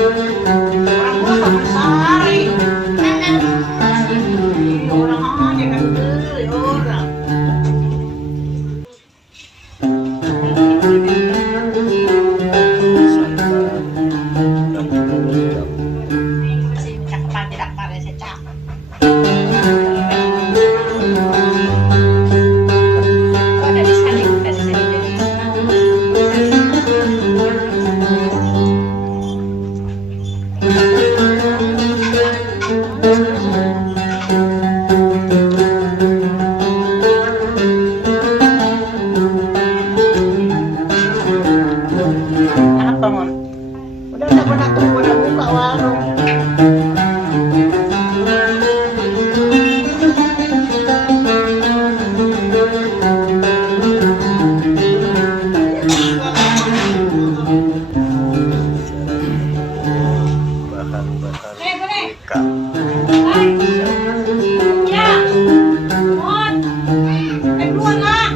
Orang gua sama sehari. Orang aja kan beli orang. Masih cakapan tidak pada saya cakap. Oh, dari saling jadi. Apa mon? Udah pernah tunggu udah buka warung. Bahan-bahan BK. Ya, mon. Duluan lah.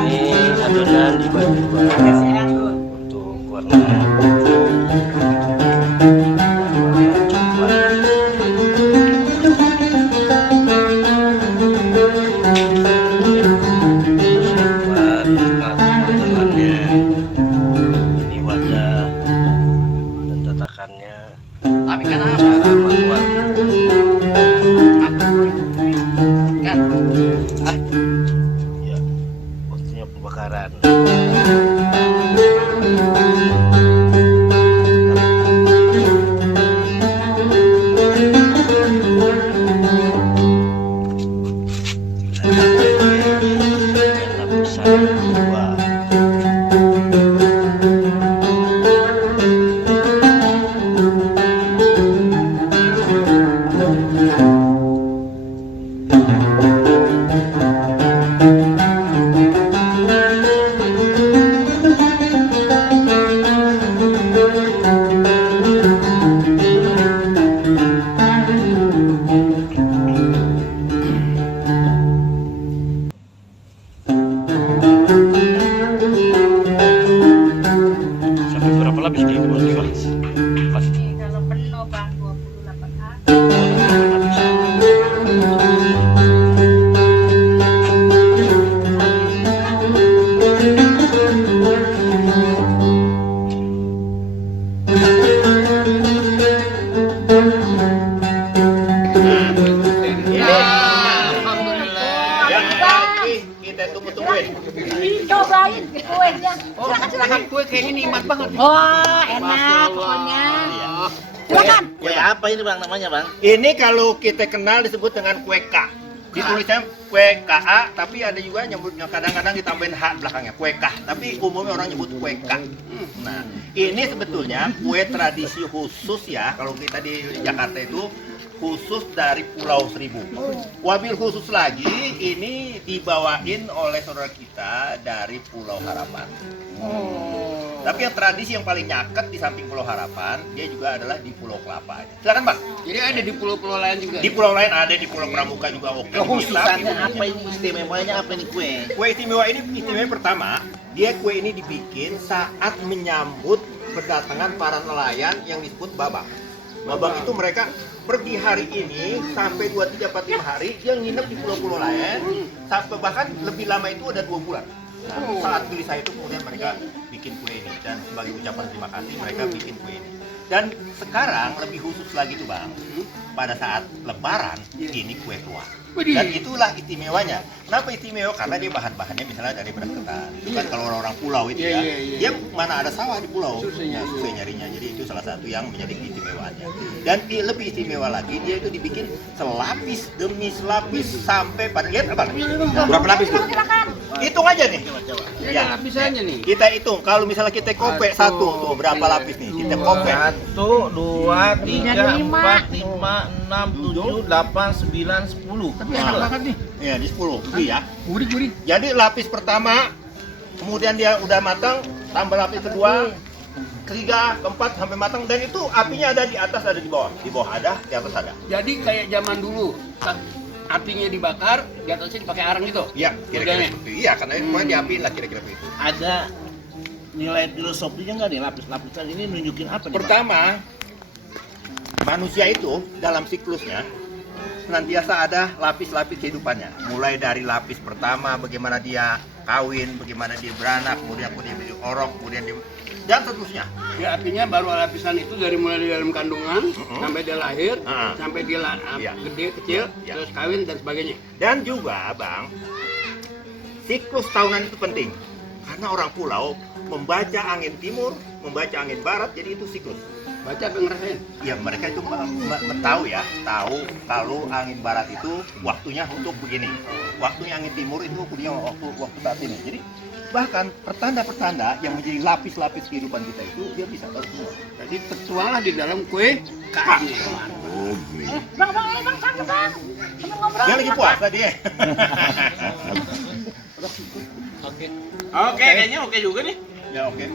Ini adonan dibagi-bagi untuk warna buat potongannya. Ini wadah dan tatakannya. Tapi kan apa? Cara membuat Kan ya posisinya pembakaran. Lapisan kedua. Sampai berapa lapis kayak gitu Bang? Pas Kalau penuh bang 28 hari. 28 lapis. Yang lagi kita tunggu-tungguin. Cobain kuenya. Silakan kue kayaknya nikmat banget. Oh, enak pokoknya. Silakan. Kue apa ini bang namanya bang? Ini kalau kita kenal disebut dengan kue K. Ditulisnya kue KA, tapi ada juga nyebutnya kadang-kadang ditambahin H belakangnya, kue K. Tapi umumnya orang nyebut kue K. Nah, ini sebetulnya kue tradisi khusus ya, kalau kita di Jakarta itu khusus dari Pulau Seribu. Wabil khusus lagi, ini dibawain oleh saudara kita dari Pulau Harapan. Tapi yang tradisi yang paling nyaket di samping Pulau Harapan, dia juga adalah di Pulau Kelapa. Silakan Bang. Jadi ada di pulau-pulau lain juga. Di pulau lain ada, di Pulau Pramuka juga oke. Khususannya apa ini istimewanya apa ini kue? Kue istimewa ini istimewa pertama, dia kue ini dibikin saat menyambut kedatangan para nelayan yang disebut babak. Babak itu mereka pergi hari ini sampai 2, 3, 4, 5 hari, dia nginep di pulau-pulau lain, sampai bahkan lebih lama itu ada 2 bulan. Nah, saat gelisah itu kemudian mereka bikin kue ini dan sebagai ucapan terima kasih mereka bikin kue ini. Dan sekarang lebih khusus lagi tuh bang, pada saat Lebaran ini kue tua. Dan itulah istimewanya. Kenapa istimewa? Karena dia bahan-bahannya misalnya dari beras ketan. Itu kan kalau orang-orang pulau itu ya, dia mana ada sawah di pulau, ya, susah nyarinya. Jadi itu salah satu yang menjadi keistimewaannya. Dan lebih istimewa lagi, dia itu dibikin selapis demi selapis sampai pada lihat apa? Berapa lapis tuh? Hitung aja nih. Ya, lapisannya nih. Kita hitung. Kalau misalnya kita kopek satu tuh berapa lapis nih? Kita kopek. 1, 2, 3, 4, 5, 6, 7, 8, 9, 10. Tapi enak banget nih. Ya, di 10. Ya. Gurih. Jadi lapis pertama, kemudian dia udah matang, tambah lapis kedua, ketiga, keempat sampai matang, dan itu apinya ada di atas, ada di bawah. Di bawah ada, di atas ada. Jadi kayak zaman dulu, apinya dibakar, di atasnya dipakai arang gitu. Iya, kira-kira Modelnya. seperti itu. Iya, karena itu diapiin lah kira-kira begitu. Ada nilai filosofinya nggak nih lapis-lapisan ini nunjukin apa nih? Bang? Pertama, manusia itu dalam siklusnya senantiasa ada lapis-lapis kehidupannya. Mulai dari lapis pertama, bagaimana dia kawin, bagaimana dia beranak, kemudian dia orok, kemudian dia dan seterusnya. Ya artinya baru lapisan itu dari mulai di dalam kandungan sampai dia lahir, sampai dia Iya. gede kecil, Iya. terus kawin dan sebagainya. Dan juga, Bang, siklus tahunan itu penting. Karena orang pulau membaca angin timur, membaca angin barat, jadi itu siklus. Baca apa ngerasain? Ya, mereka itu tahu ya, tahu kalau angin barat itu waktunya untuk begini. Waktunya angin timur itu punya waktu saat ini. Jadi bahkan pertanda-pertanda yang menjadi lapis-lapis kehidupan kita itu dia bisa tahu semua. Jadi tertuanglah di dalam kue KM. Bang, ini bang, satu bang. Sambil ngobrol. Dia lagi puasa dia. Oke. Oke, kayaknya oke juga nih. Ya oke.